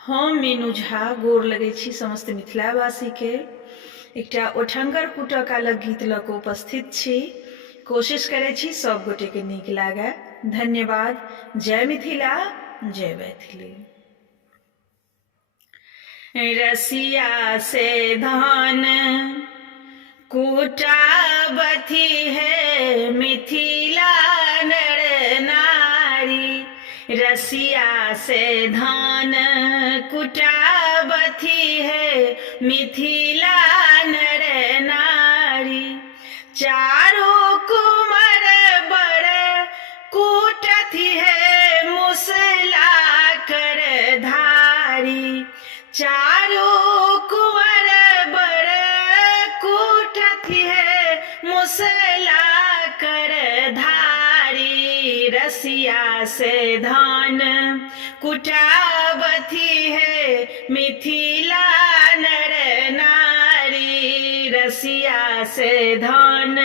हम मीनू झा गोर लगै छी समस्त मिथिलावासी के। एकटा ओठंगर कुटक अलग गीत लऽ कऽ उपस्थित छी। कोशिश करै छी सब गोटे के नीक लागे। धन्यवाद। जय मिथिला, जय मैथिली। रसिया से धान कुटाबथी है मिथिला नर नारी। रसिया से धान कुटाबथी है मिथिला नर नारी। चारों कुमर बड़ कूटथी है मुसला कर धारी। चारों कुंवर बड़ कूटथी है मुसला कर धारी। रसिया से धान कुटाबथी है मिथिला नर नारी। रसिया से धान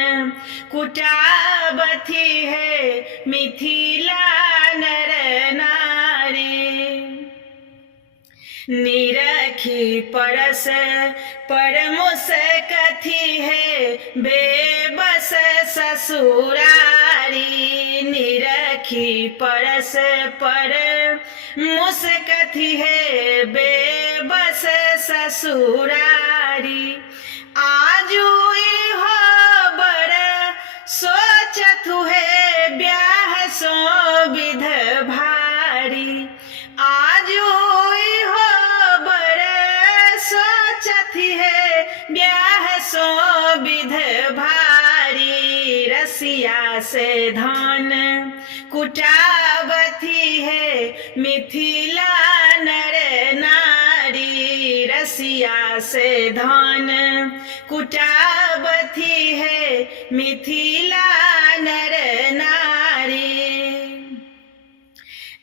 कुटाबथी है मिथिला नर नारी। निरखी परस परमुस कथी है बेबस ससुरारी। निरखी परस पर मुस कथी है बेबस ससुरारी। आजू हो बड़ सोचथु है ब्याह सो विध भारी। आजू ब्याह सो विध भारी। रसिया से धान कुटाबथी है मिथिला नर नारी। रसिया से धान कुटाबथी है मिथिला नर नारी।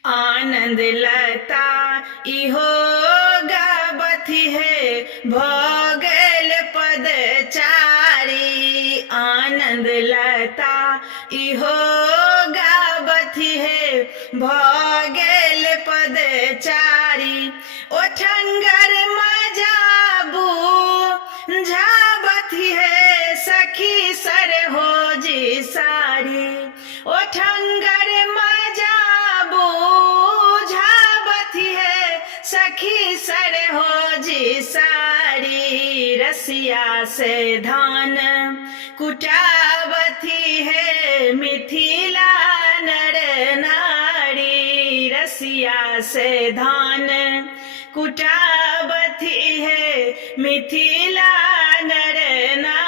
आनंद लता इहो गाबथी है भोगल पदचारी। आनंद लता इहो गाबथी है भोगल पदचारी। ओठंगर मजाबू झाबथी है सखी सर हो जी सारी। ओठंगर मजाबू झाबथी है सखी सर हो जी सारी। रसिया से धान कुटाबथी है मिथिला नर नारी। रसिया से धान कुटाबथी है मिथिला नर नारी।